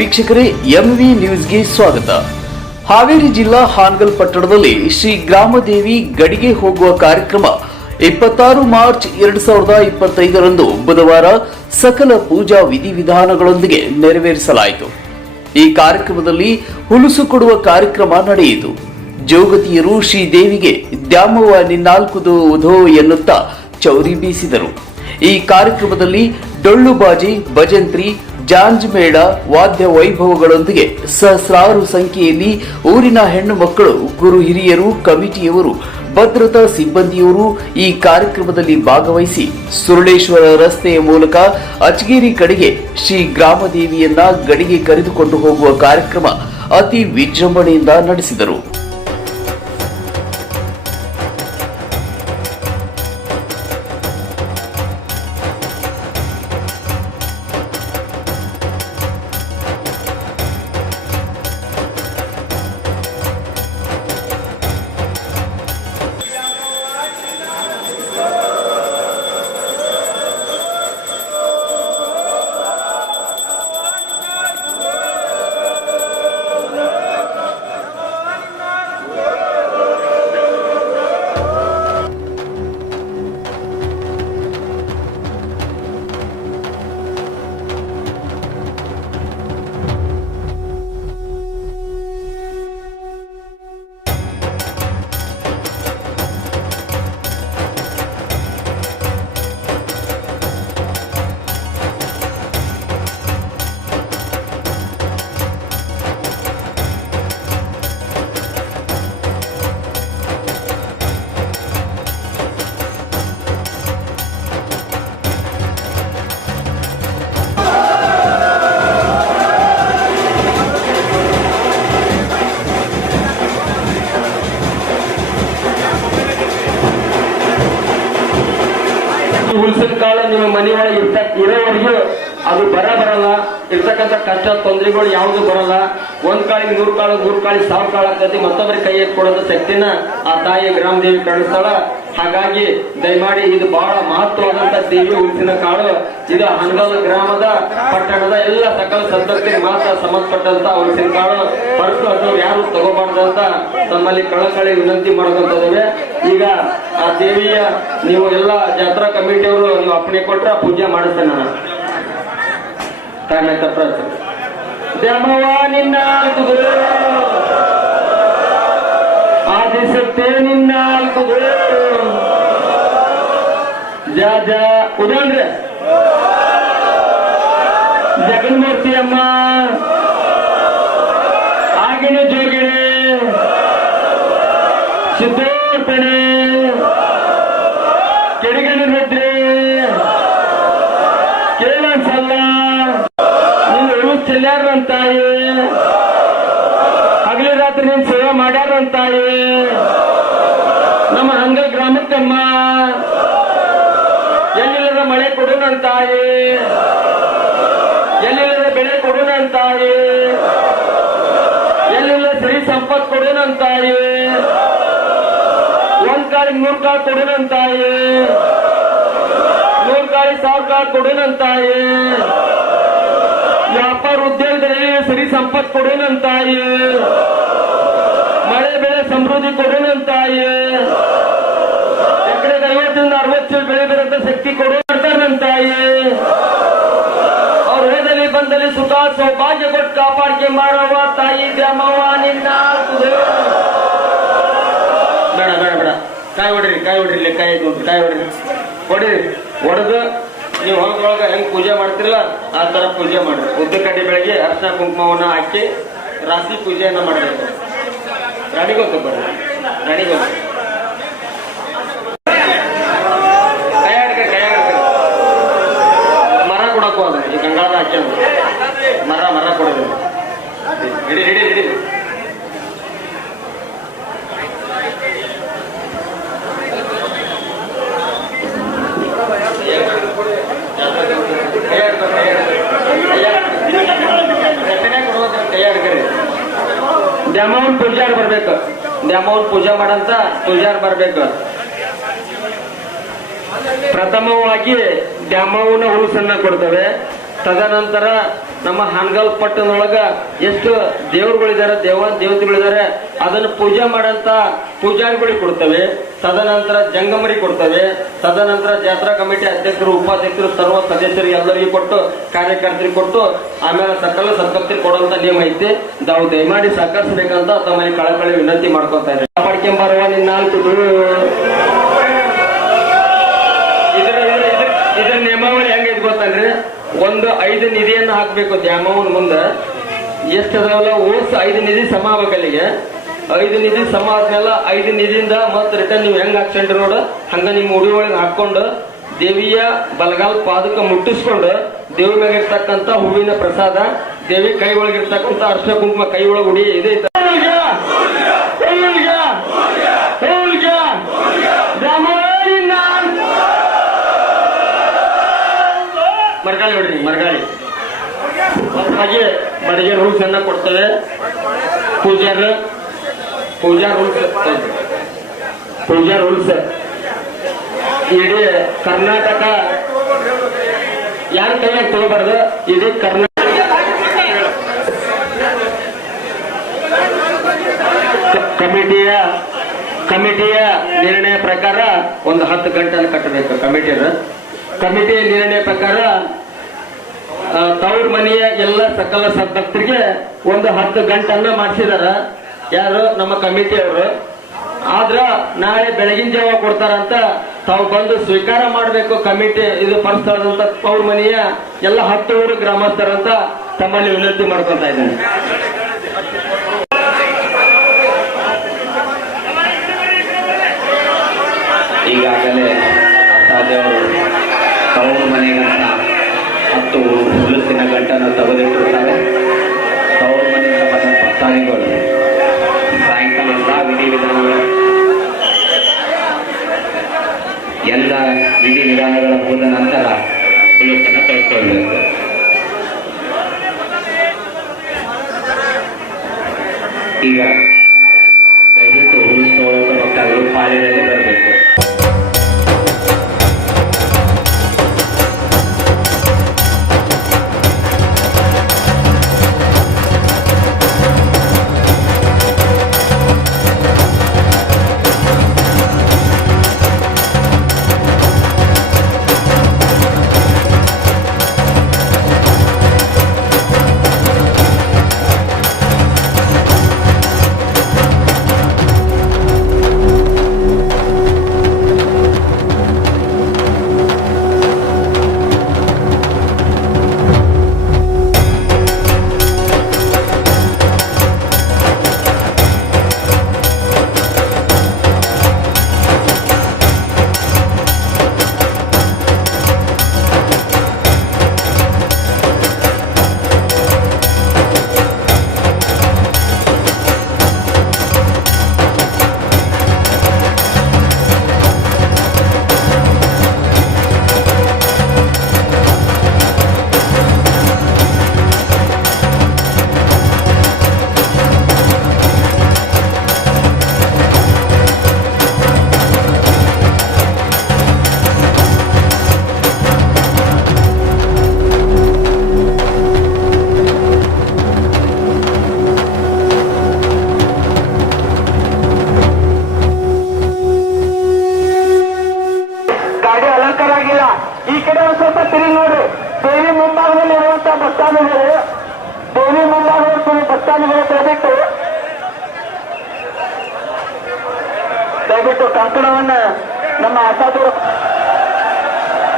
ವೀಕ್ಷಕರೇ ಎಂವಿ ನ್ಯೂಸ್ಗೆ ಸ್ವಾಗತ. ಹಾವೇರಿ ಜಿಲ್ಲಾ ಹಾನಗಲ್ ಪಟ್ಟಣದಲ್ಲಿ ಶ್ರೀ ಗ್ರಾಮದೇವಿ ಗಡಿಗೆ ಹೋಗುವ ಕಾರ್ಯಕ್ರಮ ಇಪ್ಪತ್ತಾರು ಮಾರ್ಚ್ ಎರಡು ಸಾವಿರದ ಇಪ್ಪತ್ತೈದರಂದು ಬುಧವಾರ ಸಕಲ ಪೂಜಾ ವಿಧಿವಿಧಾನಗಳೊಂದಿಗೆ ನೆರವೇರಿಸಲಾಯಿತು. ಈ ಕಾರ್ಯಕ್ರಮದಲ್ಲಿ ಹುಲುಸು ಕೊಡುವ ಕಾರ್ಯಕ್ರಮ ನಡೆಯಿತು. ಜೋಗತಿಯರು ಶ್ರೀದೇವಿಗೆ ದ್ಯಾಮವ್ವ ನಿನ್ನಾಲ್ಕುದು ಉಧೋ ಎನ್ನುತ್ತಾ ಚೌರಿ ಬೀಸಿದರು. ಈ ಕಾರ್ಯಕ್ರಮದಲ್ಲಿ ಡೊಳ್ಳುಬಾಜಿ ಭಜಂತ್ರಿ ಜಾಂಜ್ ಮೇಳ ವಾದ್ಯ ವೈಭವಗಳೊಂದಿಗೆ ಸಹಸ್ರಾರು ಸಂಖ್ಯೆಯಲ್ಲಿ ಊರಿನ ಹೆಣ್ಣು ಮಕ್ಕಳು, ಗುರು ಹಿರಿಯರು, ಕಮಿಟಿಯವರು, ಭದ್ರತಾ ಸಿಬ್ಬಂದಿಯವರು ಈ ಕಾರ್ಯಕ್ರಮದಲ್ಲಿ ಭಾಗವಹಿಸಿ ಸುರುಳೇಶ್ವರ ರಸ್ತೆಯ ಮೂಲಕ ಅಚಗೇರಿ ಕಡೆಗೆ ಶ್ರೀ ಗ್ರಾಮದೇವಿಯನ್ನ ಗಡಿಗೆ ಕರೆದುಕೊಂಡು ಹೋಗುವ ಕಾರ್ಯಕ್ರಮ ಅತಿ ವಿಜೃಂಭಣೆಯಿಂದ ನಡೆಸಿದರು. ಇರ್ತಕ್ಕಂಥ ಕಷ್ಟ, ತೊಂದರೆಗಳು ಯಾವುದು ಬರಲ್ಲ. ಒಂದ್ ಕಾಳಿಗೆ ನೂರು ಕಾಳು ನೂರು ಕಾಳಿಗೆ ಸಾವಿರ ಕಾಳು ಆಗ್ತದೆ ಮತ್ತೊಬ್ಬರ ಕೈ ಕೊಡೋದ ಶಕ್ತಿನ ಆ ತಾಯಿ ಗ್ರಾಮದೇವಿ ಕಳಿಸ್ತಾಳ ಹಾಗಾಗಿ ದಯಮಾಡಿ ಇದು ಬಹಳ ಮಹತ್ವವಾದಂತ ದೇವಿ ಉಳಿಸಿನ ಕಾಳು. ಇದು ಹನಗಲ್ ಗ್ರಾಮದ ಪಟ್ಟಣದ ಎಲ್ಲ ಸಕಲ ಸದಸ್ಯರಿಗೆ ಮಾತ್ರ ಸಂಬಂಧಪಟ್ಟಂತ ಉಳಿಸಿನ ಕಾಳು. ಪರ್ಸು ಅದು ಯಾರು ತಗೋಬಾರ್ದಂತ ತಮ್ಮಲ್ಲಿ ಕಳಕಳಿ ವಿನಂತಿ ಮಾಡ್ಕೊಂತಿದ್ದೇವೆ ಈಗ ಆ ದೇವಿಯ ನೀವು ಎಲ್ಲ ಜಾತ್ರಾ ಕಮಿಟಿಯವರು ನೀವು ಅಪ್ಪಣೆ ಕೊಟ್ಟರೆ ಪೂಜೆ ಮಾಡಿಸ್ತೇನೆ ನಾನು. ಕಾರಣ ತಪ್ಪ ದ್ಯಾಮವ್ವ ನಿನ್ನ ಕುದುರೆ ಆದಿಸತ್ತೆ ನಿನ್ನ ಕುದುರೆ ಜಾ ಜಾ ಉದಾಹರಣೆ ಜಗನ್ಮೂರ್ತಿ ಅಮ್ಮ ಬೆಳೆ ತಾಯಿ ಎಲ್ಲೆಲ್ಲ ಸರಿ ಸಂಪತ್ ಕೊಡುನಂತಾಯಿ ಒಂದ್ ಕಾಳಿಗೆ ನೂರ್ ನನ್ ತಾಯಿ ನೂರ್ ಸಾವಿರ ಕಾಳು ಕೊಡುನಂತಾಯಿ ವ್ಯಾಪಾರ ಉದ್ಯೋಗದಲ್ಲಿ ಸರಿ ಸಂಪತ್ ಕೊಡುನಂತಾಯಿ ಮಳೆ ಬೆಳೆ ಸಮೃದ್ಧಿ ಕೊಡುನಂತಾಯಿ ಎಕರೆಗೆ ಐವತ್ತರಿಂದ ಅರವತ್ತು ಬೆಳೆ ಬೆಳೆದ ಶಕ್ತಿ ಕೊಡುವಂತಾಯಿ ಅವ್ರ ಬಂದಲ್ಲಿ ಸುಖ ಸೌಭಾಗ್ಯ ಕೊಟ್ಟು ಕಾಪಾಡಿಕೆ ಮಾಡವ ತಾಯಿ ದ್ಯಾಮವ್ವ ನಿನ್ನ. ಬೇಡ ಬೇಡ ಬೇಡ. ಕಾಯಿ ಹೊಡ್ರಿ ಕಾಯಿ ಹೊಡ್ರಿ ಕಾಯಿ ಕಾಯಿ ಹೊಡ್ರಿ. ಹೊಡಿರಿ, ಹೊಡೆದು ನೀವು ಹೊಲದೊಳಗೆ ಹೆಂಗ್ ಪೂಜೆ ಮಾಡ್ತಿರಲ್ಲ, ಆ ತರ ಪೂಜೆ ಮಾಡ್ರಿ. ಉದ್ದ ಕಡ್ಡಿ ಬೆಳಗ್ಗೆ ಅರ್ಶನ ಕುಂಕುಮವನ್ನ ಹಾಕಿ ರಾಶಿ ಪೂಜೆಯನ್ನು ಮಾಡಬೇಕು. ರಾಣಿಗೊತ್ತು ಬರ್ರಿ. ರಾಣಿಗೊತ್ತು ಕೈ ಆಡ್ಕ ಕೈ ಆಡ್ಕ ಮರ ಕೊಡಕ್ಕೂ ಅದ ಈ ಗಂಗಾಳದ ಹಾಕಿ ಅಂದ ಮರ ಮರ ಕೊಡೋದು ಹಿಡಿ ಹಿಡಿ ಹಿಡಿ ಕೈ ಆಡ್ಕೊ, ಕೈ ಆಡ್ಕೊ. ಕೈ ಆಡ್ಕೊ. ರಚನೆ ಕೊಡುವಂತ ಕೈ ಆಡ್ಕರಿ ದ್ಯಾಮವ್ವನ್ ಪೂಜಾರ್ ಬರ್ಬೇಕು. ದ್ಯಾಮವ್ವನ್ ಪೂಜೆ ಮಾಡಂತ ಪೂಜಾರ್ ಬರ್ಬೇಕು. ಪ್ರಥಮವಾಗಿ ದ್ಯಾಮವ್ವನ ಹುಲಸನ್ನ ಕೊಡ್ತವೆ. ತದನಂತರ ನಮ್ಮ ಹಾನಗಲ್ ಪಟ್ಟಣದೊಳಗ ಎಷ್ಟು ದೇವರುಗಳಿದ್ದಾರೆ, ದೇವ ದೇವತೆಗಳಿದ್ದಾರೆ, ಅದನ್ನು ಪೂಜೆ ಮಾಡಂತ ಪೂಜಾರಿಗಳಿಗೆ ಕೊಡ್ತವೆ. ತದನಂತರ ಜಂಗಮರಿ ಕೊಡ್ತವೆ. ತದನಂತರ ಜಾತ್ರಾ ಕಮಿಟಿ ಅಧ್ಯಕ್ಷರು, ಉಪಾಧ್ಯಕ್ಷರು, ಸರ್ವ ಸದಸ್ಯರಿಗೆ ಎಲ್ಲರಿಗೂ ಕೊಟ್ಟು, ಕಾರ್ಯಕರ್ತರಿಗೆ ಕೊಟ್ಟು, ಆಮೇಲೆ ಸಕಲ ಸದ್ಭಕ್ತರಿಗೆ ಕೊಡುವಂತ ನಿಯಮ ಐತಿ. ತಾವು ದಯಮಾಡಿ ಸಹಕರಿಸಬೇಕಂತ ತಮ್ಮಲ್ಲಿ ಕಳಕಳಿ ವಿನಂತಿ ಮಾಡ್ಕೊತಾರೆ ಇದ್ದಾರೆ ಕಾಪಾಡ್ಕೊಂಬರುವ ಒಂದು ಐದು ನಿಧಿಯನ್ನು ಹಾಕಬೇಕು ದ್ಯಾಮವನ್ ಮುಂದೆ. ಎಷ್ಟು ಅದಾವಲ್ಲ? ಓಸ್ ಐದು ನಿಧಿ ಸಮ ಐದು ನಿಧಿ ಸಮ ಆದ್ಮೇಲೆ ಐದು ನಿಧಿಯಿಂದ ಮತ್ತೆ ರಿಟರ್ನ್ ನೀವು ಹೆಂಗ್ ಹಾಕ್ಸ್ಕೊಂಡ್ರಿ ನೋಡು. ಹಂಗ ನಿಮ್ಮ ಉಡಿ ಒಳಗೆ ಹಾಕೊಂಡು ದೇವಿಯ ಬಲಗಾಲ್ ಪಾದಕ ಮುಟ್ಟಿಸ್ಕೊಂಡು ದೇವಿ ಮ್ಯಾಗ ಇರ್ತಕ್ಕಂತ ಹೂವಿನ ಪ್ರಸಾದ, ದೇವಿ ಕೈ ಒಳಗಿರ್ತಕ್ಕಂತ ಅರ್ಶ ಕುಂಕುಮ ಕೈ ಒಳಗೆ ಉಡಿ ಇದೆ ಮರಗಾಳಿ ನೋಡ್ರಿ, ಮರಗಾಳಿ. ಹಾಗೆ ಬಡಿಗೆ ರೂಲ್ಸ್ ಅನ್ನ ಕೊಡ್ತೇವೆ. ಪೂಜಾರ, ಪೂಜಾ ರೂಲ್ಸ್ ಪೂಜಾ ರೂಲ್ಸ್ ಇಡೀ ಕರ್ನಾಟಕ ಯಾರ ಕೈಯಾಗ ತಗೋಬಾರ್ದು? ಇಡೀ ಕರ್ನಾಟಕ ಕಮಿಟಿಯ ಕಮಿಟಿಯ ನಿರ್ಣಯ ಪ್ರಕಾರ ಒಂದು ಹತ್ತು ಗಂಟೆ ಕಟ್ಟಬೇಕು ಕಮಿಟಿಯ ಕಮಿಟಿಯ ನಿರ್ಣಯ ಪ್ರಕಾರ ತವ್ರ ಮನೆಯ ಎಲ್ಲ ಸಕಲ ಸದ್ಭಕ್ತರಿಗೆ ಒಂದು ಹತ್ತು ಗಂಟನ್ನ ಮಾಡಿಸಿದಾರ. ಯಾರು? ನಮ್ಮ ಕಮಿಟಿಯವರು ಆದ್ರ ನಾಳೆ ಬೆಳಗಿನ ಜಾವ ಕೊಡ್ತಾರಂತ ತಾವು ಬಂದು ಸ್ವೀಕಾರ ಮಾಡಬೇಕು ಕಮಿಟಿ, ಇದು ಪರಿಸ್ಥಳದಂತ ತವ್ರ ಮನೆಯ ಎಲ್ಲ ಹತ್ತು ಊರು ಗ್ರಾಮಸ್ಥರಂತ ತಮ್ಮಲ್ಲಿ ವಿನಂತಿ ಮಾಡ್ಕೊತಾ ಇದ್ದೇನೆ. ಈಗ ದಯವಿಟ್ಟು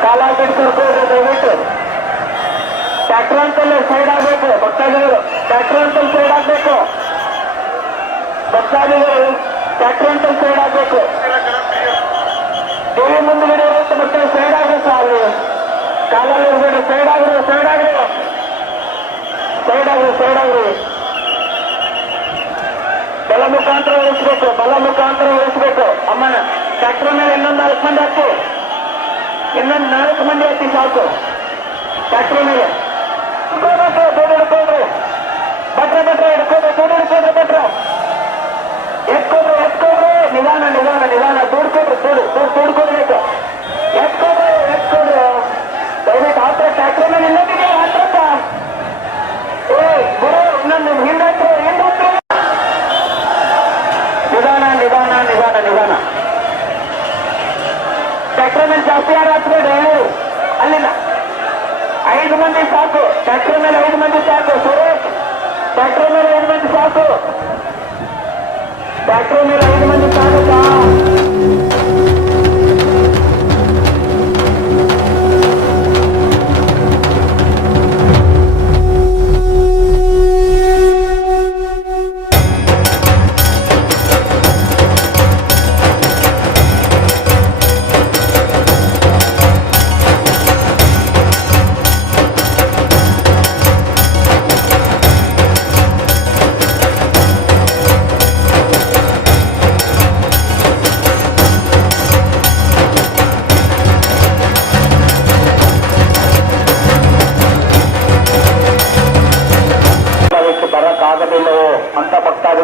ಕಾಲಾಗಿ ಕರ್ಕೊಂಡು ದಯವಿಟ್ಟು. ಟ್ರ್ಯಾಕ್ಟರ್ ಅಂತಲ್ಲಿ ಸೈಡ್ ಆಗಬೇಕು, ಭಕ್ತಾದಿಗಳು. ಟ್ರ್ಯಾಕ್ಟರ್ ಅಂತಲ್ಲಿ ಸೈಡ್ ಆಗಬೇಕು. ಸೈಡ್ ಆಗ್ಬೇಕು. ದೇವಿ ಮುಂದೆ ಇರುತ್ತೆ ಮತ್ತೆ ಸೈಡ್ ಆಗಬೇಕು ಅಲ್ಲಿ. ಕಾಲಲ್ಲಿ ಸೈಡ್ ಆಗ್ರಿ ಸೈಡ್ ಆಗ್ರಿ. ಸೈಡ್ ಆಗ್ರಿ ಸೈಡ್ ಆಗ್ರಿ. ಬಲ ಮುಖಾಂತರ ಉಳಿಸ್ಬೇಕು, ಬಲ ಮುಖಾಂತರ ಉಳಿಸ್ಬೇಕು. ಅಮ್ಮನ ಟ್ರ್ಯಾಕ್ಟರ್ ಮೇಲೆ ಇನ್ನೊಂದು ನಾಲ್ಕು ಇನ್ನೊಂದು ನಾಲ್ಕು ಮಂದಿ ಹತ್ತಿ ಸಾಕು ಟ್ರ್ಯಾಕ್ಟರ್ ಮೇಲೆ ಹಿಡ್ಕೋಬೇಕು ದೂರ ಹಿಡ್ಕೊಳ್ರಿ ಭಟ್ರ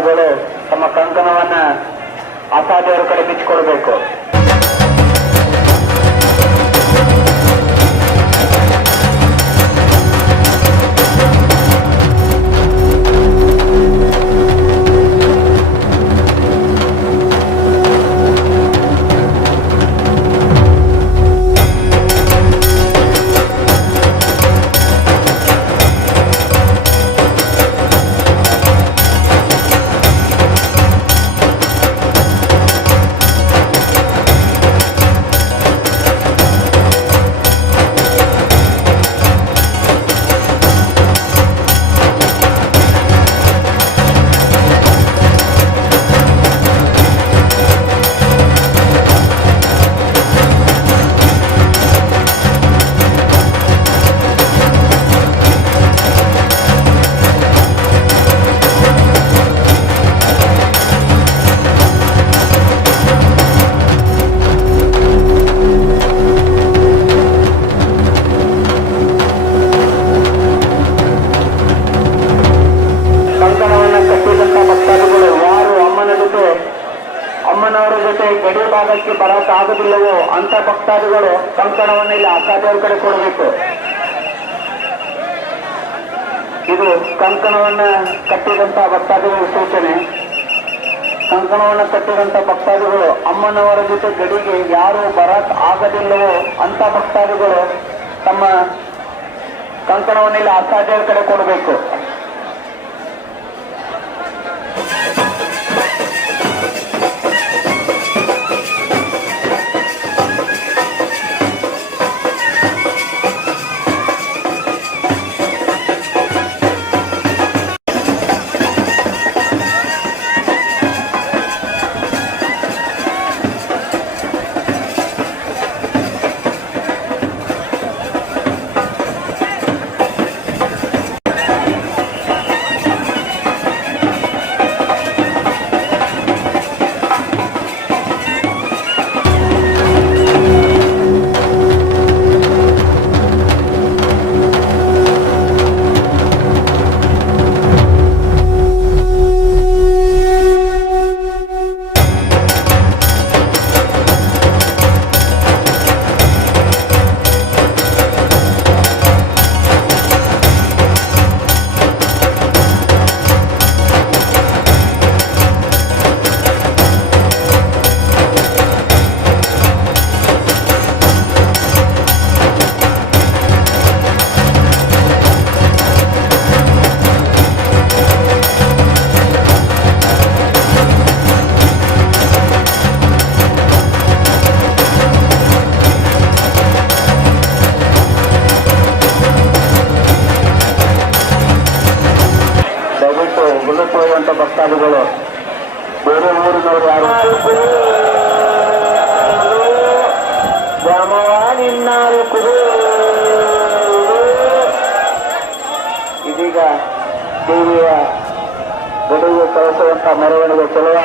ಭಕ್ತಾದಿಗಳು ತಮ್ಮ ಕಂಕಣವನ್ನ ಅಸಾಧ್ಯವರ ಕಡೆ ಬಿಚ್ಚಿಕೊಡ್ಬೇಕು ಅಮ್ಮನವರ ಜೊತೆ ಗಡಿ ಭಾಗಕ್ಕೆ ಬರಕ್ ಆಗುದಿಲ್ಲವೋ ಅಂತ ಭಕ್ತಾದಿಗಳು ಕಂಕಣವನ್ನು ಇಲ್ಲಿ ಅಸಾಧ್ಯವರ ಕಡೆ ಕೊಡಬೇಕು. ಇದು ಕಂಕಣವನ್ನ ಕಟ್ಟಿದಂತ ಭಕ್ತಾದಿಗಳ ಸೂಚನೆ. ಕಂಕಣವನ್ನ ಕಟ್ಟಿದಂತ ಭಕ್ತಾದಿಗಳು ಅಮ್ಮನವರ ಜೊತೆ ಗಡಿಗೆ ಯಾರು ಬರಕ್ ಆಗದಿಲ್ಲವೋ ಅಂತ ಭಕ್ತಾದಿಗಳು ತಮ್ಮ ಕಂಕಣವನ್ನ ಇಲ್ಲಿ ಅಸಾಧ್ಯವರ ಕಡೆ ಕೊಡಬೇಕು. ಮೆರವಣಿಗೆ ಚಲುವ